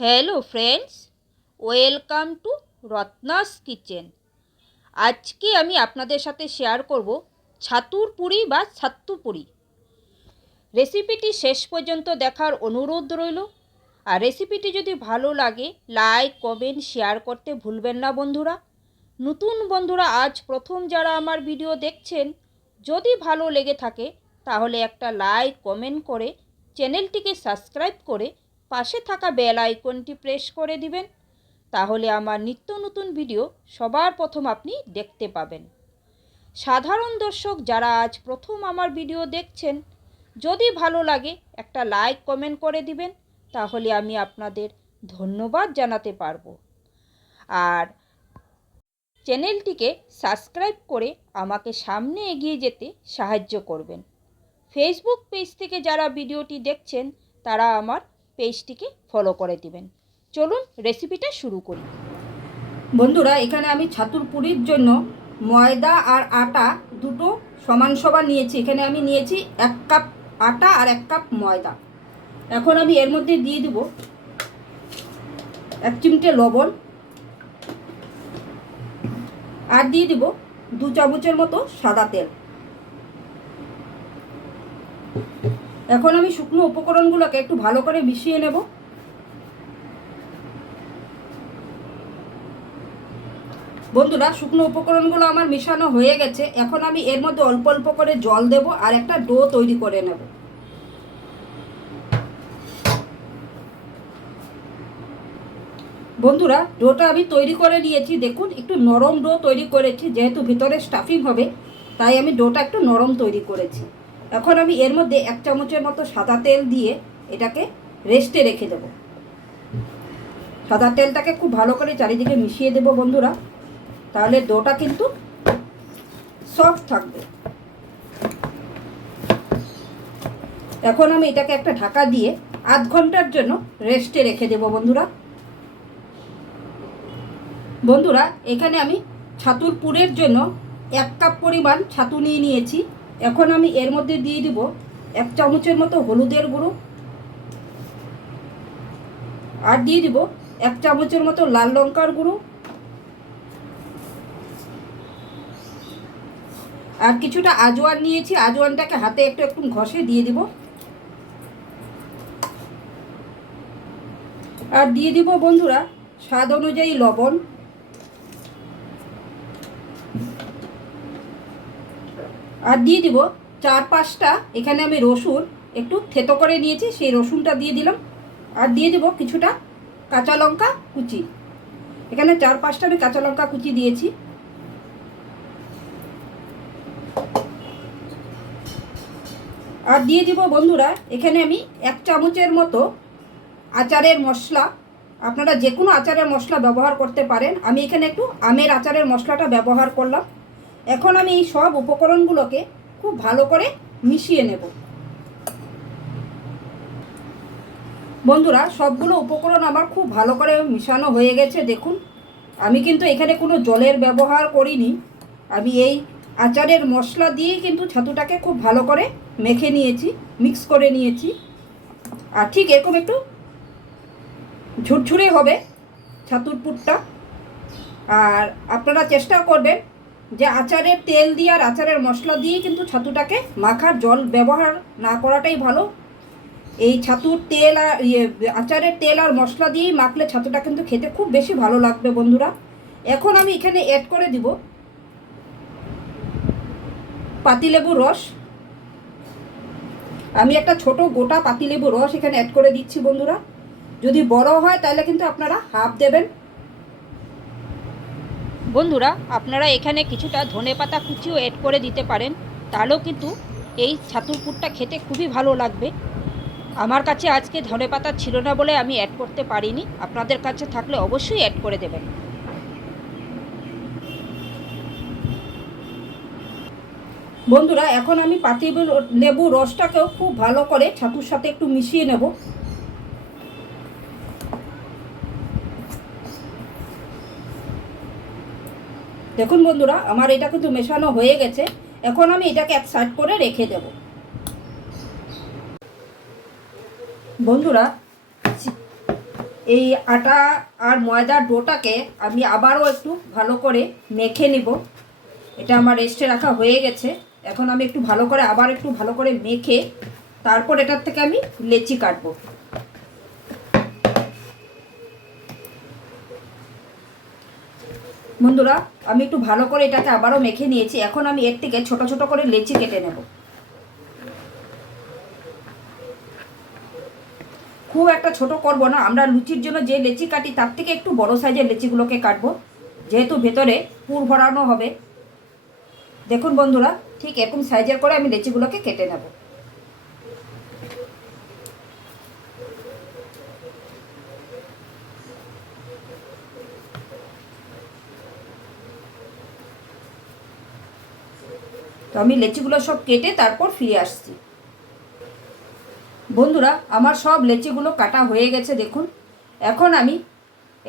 Hello friends welcome to Ratna's kitchen আজকে আমি আপনাদের সাথে শেয়ার করব ছাতুর পুরি বা ছাত্তু পুরি। রেসিপিটি শেষ পর্যন্ত দেখার অনুরোধ রইল। আর রেসিপিটি যদি ভালো লাগে লাইক কমেন্ট শেয়ার করতে ভুলবেন না বন্ধুরা। নতুন বন্ধুরা, আজ প্রথম যারা আমার ভিডিও দেখছেন, যদি ভালো লেগে থাকে, তাহলে একটা লাইক কমেন্ট করে চ্যানেলটিকে সাবস্ক্রাইব করে পাশে থাকা বেল আইকনটি প্রেস করে দিবেন। তাহলে আমার নিত্য নতুন ভিডিও সবার প্রথম আপনি দেখতে পাবেন। সাধারণ দর্শক যারা আজ প্রথম আমার ভিডিও দেখছেন, যদি ভালো লাগে একটা লাইক, কমেন্ট করে দিবেন, তাহলে আমি আপনাদের ধন্যবাদ জানাতে পারব। আর চ্যানেলটিকে সাবস্ক্রাইব করে আমাকে সামনে এগিয়ে যেতে সাহায্য করবেন। ফেসবুক পেজ থেকে যারা ভিডিওটি দেখছেন, তারা আমার পেজটিকে ফলো করে দিবেন। চলুন রেসিপিটা শুরু করি। বন্ধুরা, এখানে আমি ছাতুর পুরির জন্য ময়দা আর আটা দুটো সমান সমান নিয়েছি। এখানে আমি নিয়েছি এক কাপ আটা আর এক কাপ ময়দা। এখন আমি এর মধ্যে দিয়ে দেব এক চিমটে লবণ। আর দিয়ে দিব দু চামচের মতো সাদা তেল। এখন আমি শুকনো উপকরণগুলোকে একটু ভালো করে মিশিয়ে নেব। বন্ধুরা, শুকনো উপকরণগুলো আমার মেশানো হয়ে গেছে। এখন আমি এর মধ্যে অল্প অল্প করে জল দেব আর একটা ডো তৈরি করে নেব। বন্ধুরা, ডোটা আমি তৈরি করে নিয়েছি। দেখুন, একটু নরম ডো তৈরি করেছি, যেহেতু ভিতরে স্টাফিং হবে, তাই আমি ডোটা একটু নরম তৈরি করেছি। এখন আমি এর মধ্যে এক চামচের মতো সাদা তেল দিয়ে এটাকে রেস্টে রেখে দেব। সাদা তেলটাকে খুব ভালো করে চারিদিকে মিশিয়ে দেব বন্ধুরা। তাহলে ডোটা কিন্তু সফট থাকবে। এখন আমি এটাকে একটা ঢাকা দিয়ে আধ ঘণ্টার জন্য রেস্টে রেখে দেব বন্ধুরা। বন্ধুরা, এখানে আমি ছাতুর পুরের জন্য এক কাপ পরিমাণ ছাতু নিয়ে নিয়েছি। এখন আমি এর মধ্যে দিয়ে দিব এক চামচের মতো হলুদের গুঁড়ো। আর দিয়ে দিব এক চামচের মতো লাল লঙ্কার গুঁড়ো। আর কিছুটা আজওয়ান নিয়েছি, আজওয়ানটাকে হাতে একটু একটু ঘষে দিয়ে দিব। আর দিয়ে দিব বন্ধুরা, স্বাদ অনুযায়ী লবণ। আর দিয়ে দিব চার পাঁচটা, এখানে আমি রসুন একটু থেতো করে নিয়েছি, সেই রসুনটা দিয়ে দিলাম। আর দিয়ে দেবো কিছুটা কাঁচা লঙ্কা কুচি। এখানে চার পাঁচটা আমি কাঁচা লঙ্কা কুচি দিয়েছি। আর দিয়ে দিব বন্ধুরা, এখানে আমি এক চামচের মতো আচারের মশলা। আপনারা যে কোনো আচারের মশলা ব্যবহার করতে পারেন। আমি এখানে একটু আমের আচারের মশলাটা ব্যবহার করলাম। এখন আমি এই সব উপকরণগুলোকে খুব ভালো করে মিশিয়ে নেব। বন্ধুরা, সবগুলো উপকরণ আমার খুব ভালো করে মিশানো হয়ে গেছে, দেখুন। আমি কিন্তু এখানে কোনো জলের ব্যবহার করিনি। আমি এই আচারের মশলা দিয়েই কিন্তু ছাতুটাকে খুব ভালো করে মেখে নিয়েছি মিক্স করে নিয়েছি। আর ঠিক এরকম একটু ঝুরঝুরে হবে ছাতুর পুরটা। আর আপনারা চেষ্টা করবেন যে আচারের তেল দিয়ে আর আচারের মশলা দিয়ে কিন্তু ছাতুটাকে মাখার জল ব্যবহার না করাটাই ভালো। এই ছাতুর তেল আর ইয়ে আচারের তেল আর মশলা দিয়েই মাখলে ছাতুটা কিন্তু খেতে খুব বেশি ভালো লাগবে বন্ধুরা। এখন আমি এখানে অ্যাড করে দিব পাতিলেবুর রস। আমি একটা ছোট গোটা পাতিলেবুর রস এখানে অ্যাড করে দিচ্ছি বন্ধুরা। যদি বড় হয় তাহলে কিন্তু আপনারা হাফ দেবেন। বন্ধুরা, আপনারা এখানে কিছুটা ধনে পাতা কুচিও অ্যাড করে দিতে পারেন। তাহলেও কিন্তু এই ছাতুর পুরটা খেতে খুবই ভালো লাগবে। আমার কাছে আজকে ধনে পাতা ছিল না বলে আমি অ্যাড করতে পারিনি। আপনাদের কাছে থাকলে অবশ্যই অ্যাড করে দেবেন। বন্ধুরা, এখন আমি পাতি লেবু রসটাকেও খুব ভালো করে ছাতুর সাথে একটু মিশিয়ে নেব। দেখুন বন্ধুরা, আমার এটা কিন্তু মেশানো হয়ে গেছে। এখন আমি এটাকে এক সাইড করে রেখে দেব। বন্ধুরা, এই আটা আর ময়দার ডোটাকে আমি আবারও একটু ভালো করে মেখে নিব। এটা আমার রেস্টে রাখা হয়ে গেছে। এখন আমি একটু ভালো করে, আবার একটু ভালো করে মেখে তারপর এটার থেকে আমি লেচি কাটবো। বন্ধুরা, আমি একটু ভালো করে এটাকে আবারও মেখে নিয়েছি। এখন আমি এর থেকে ছোট ছোট করে লেচি কেটে নেব। খুব একটা ছোট করব না। আমরা লুচির জন্য যে লেচি কাটি, তার থেকে একটু বড় সাইজের লেচিগুলোকে কাটবো। যেহেতু ভেতরে পুর ভরানো হবে। দেখুন বন্ধুরা, ঠিক এরকম সাইজের করে আমি লেচিগুলোকে কেটে নেব। তো আমি লেচিগুলো সব কেটে তারপর ফিরে আসছি। বন্ধুরা, আমার সব লেচিগুলো কাটা হয়ে গেছে, দেখুন। এখন আমি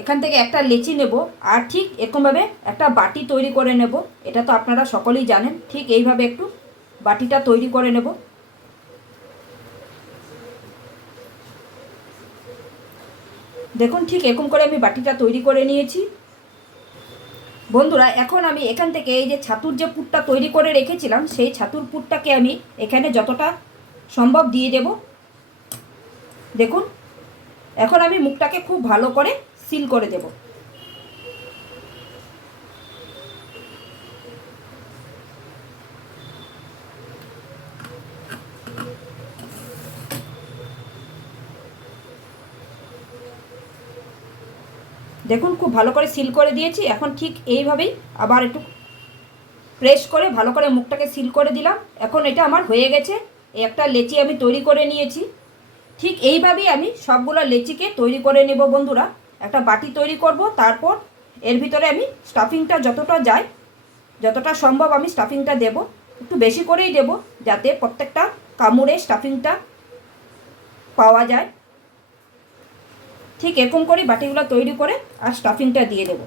এখান থেকে একটা লেচি নেব আর ঠিক এরকমভাবে একটা বাটি তৈরি করে নেব। এটা তো আপনারা সকলেই জানেন, ঠিক এইভাবে একটু বাটিটা তৈরি করে নেব। দেখুন, ঠিক এরকম করে আমি বাটিটা তৈরি করে নিয়েছি। বন্ধুরা, এখন আমি এখান থেকে এই যে ছাতুর যে পুরটা তৈরি করে রেখেছিলাম, সেই ছাতুর পুরটাকে আমি এখানে যতটা সম্ভব দিয়ে দেব। দেখুন, এখন আমি মুখটাকে খুব ভালো করে সিল করে দেব। দেখুন, খুব ভালো করে সিল করে দিয়েছি। এখন ঠিক এইভাবেই আবার একটু প্রেস করে ভালো করে মুখটাকে সিল করে দিলাম। এখন এটা আমার হয়ে গেছে। একটা লেচি আমি তৈরি করে নিয়েছি। ঠিক এইভাবেই আমি সবগুলো লেচিকে তৈরি করে নেব বন্ধুরা। একটা বাটি তৈরি করব, তারপর এর ভিতরে আমি স্টাফিংটা যতটা যায়, যতটা সম্ভব আমি স্টাফিংটা দেব। একটু বেশি করেই দেব, যাতে প্রত্যেকটা কামড়ে স্টাফিংটা পাওয়া যায়। ঠিক এরকম করে বাটিগুলো তৈরি করে আর স্টাফিংটা দিয়ে দেব।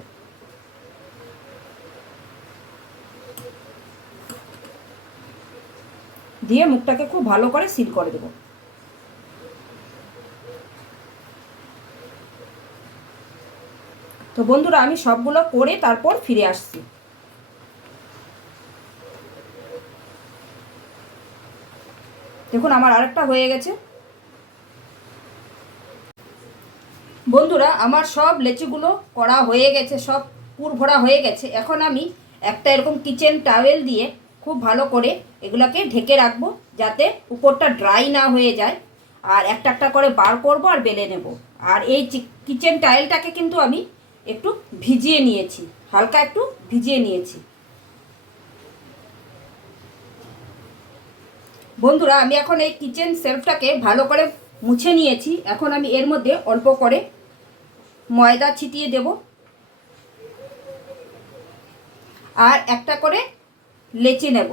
দিয়ে মুখটাকে খুব ভালো করে সিল করে দেব। তো বন্ধুরা, আমি সবগুলো করে তারপর ফিরে আসছি। দেখুন, আমার আরেকটা হয়ে গেছে। বন্ধুরা, আমার সব লেচিগুলো করা হয়ে গেছে, সব পুর ভরা হয়ে গেছে। এখন আমি একটা এরকম কিচেন টাওয়েল দিয়ে খুব ভালো করে এগুলোকে ঢেকে রাখব, যাতে উপরটা ড্রাই না হয়ে যায়। আর একটা একটা করে বার করব আর বেলে নেব। আর এই কিচেন টাইলটাকে কিন্তু আমি একটু ভিজিয়ে নিয়েছি, হালকা একটু ভিজিয়ে নিয়েছি। বন্ধুরা, আমি এখন এই কিচেন সেলফটাকে ভালো করে মুছে নিয়েছি। এখন আমি এর মধ্যে অল্প করে ময়দা ছিটিয়ে দেব। আর একটা করে লেচি নেব।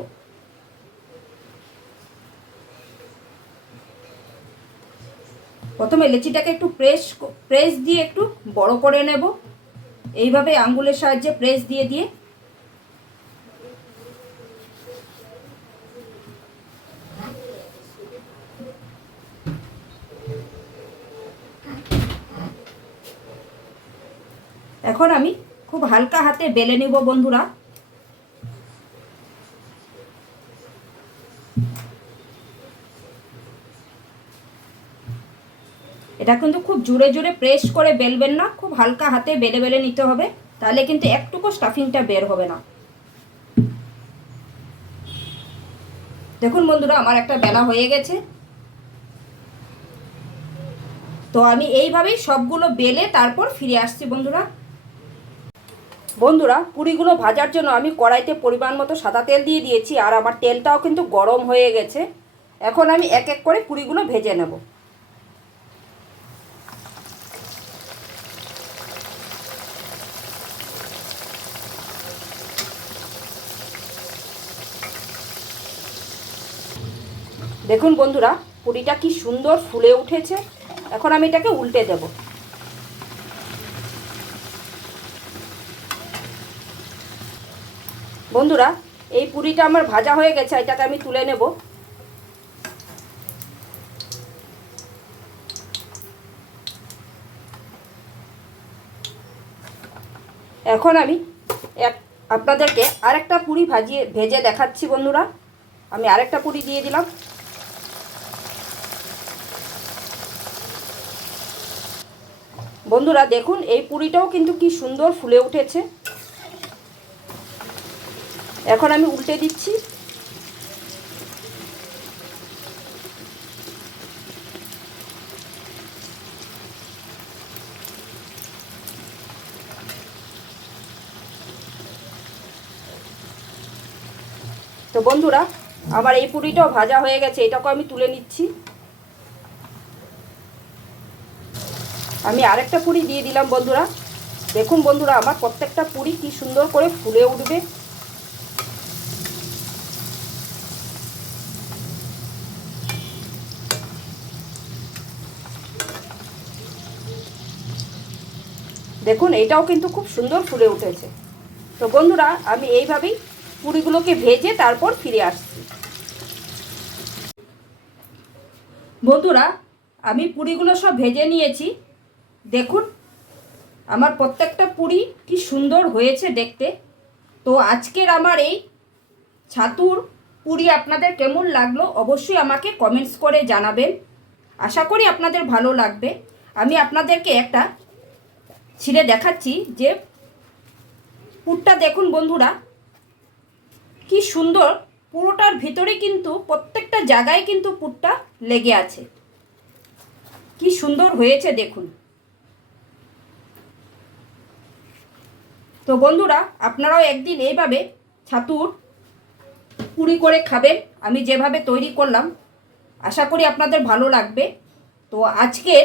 প্রথমে লেচিটাকে একটু প্রেস প্রেস দিয়ে একটু বড় করে নেব। এইভাবে আঙ্গুলের সাহায্যে প্রেস দিয়ে দিয়ে এখন আমি খুব হালকা হাতে বেলে নেব বন্ধুরা। এটা কিন্তু খুব জোরে জোরে প্রেস করে বেলবেন না, খুব হালকা হাতে বেলে বেলে নিতে হবে, তাহলে কিন্তু একটুকু স্টাফিংটা বের হবে না। দেখুন বন্ধুরা, আমার একটা বেলা হয়ে গেছে। তো আমি এইভাবেই সবগুলো বেলে তারপর ফিরে আসছি বন্ধুরা। বন্ধুরা, পুরিগুলো ভাজার জন্য আমি কড়াইতে পরিমাণ মতো সাদা তেল দিয়ে দিয়েছি, আর আমার তেলটাও কিন্তু গরম হয়ে গেছে। এখন আমি এক এক করে পুরিগুলো ভেজে নেব। দেখুন বন্ধুরা, পুরিটা কি সুন্দর ফুলে উঠেছে। এখন আমি এটাকে উল্টে দেব। বন্ধুরা, এই পুরিটা আমার ভাজা হয়ে গেছে, এটাকে আমি তুলে নেব। এখন আমি এক, আপনাদেরকে আরেকটা পুরি ভাজিয়ে, ভেজে দেখাচ্ছি বন্ধুরা। আমি আরেকটা পুরি দিয়ে দিলাম। বন্ধুরা, দেখুন, এই পুরিটাও কিন্তু কি সুন্দর ফুলে উঠেছে। এখন আমি উল্টে দিচ্ছি। তো বন্ধুরা, আমার এই পুরিটাও ভাজা হয়ে গেছে, এটাকেও আমি তুলে নিচ্ছি। আমি আরেকটা পুরি দিয়ে দিলাম বন্ধুরা। দেখুন বন্ধুরা, আমার প্রত্যেকটা পুরি কি সুন্দর করে ফুলে উঠবে। দেখুন, এটাও কিন্তু খুব সুন্দর ফুলে উঠেছে। তো বন্ধুরা, আমি এইভাবেই পুরিগুলোকে ভেজে তারপর ফিরে আসছি। বন্ধুরা, আমি পুরিগুলো সব ভেজে নিয়েছি। দেখুন, আমার প্রত্যেকটা পুরি কি সুন্দর হয়েছে দেখতে। তো আজকের আমার এই ছাতুর পুরি আপনাদের কেমন লাগল অবশ্যই আমাকে কমেন্টস করে জানাবেন। আশা করি আপনাদের ভালো লাগবে। আমি আপনাদেরকে একটা ছিঁড়ে দেখাচ্ছি যে পুরটা দেখুন বন্ধুরা, কি সুন্দর। পুরোটার ভিতরে কিন্তু প্রত্যেকটা জায়গায় কিন্তু পুরটা লেগে আছে। কি সুন্দর হয়েছে দেখুন। তো বন্ধুরা, আপনারাও একদিন এইভাবে ছাতুর পুরি করে খাবেন। আমি যেভাবে তৈরি করলাম, আশা করি আপনাদের ভালো লাগবে। তো আজকের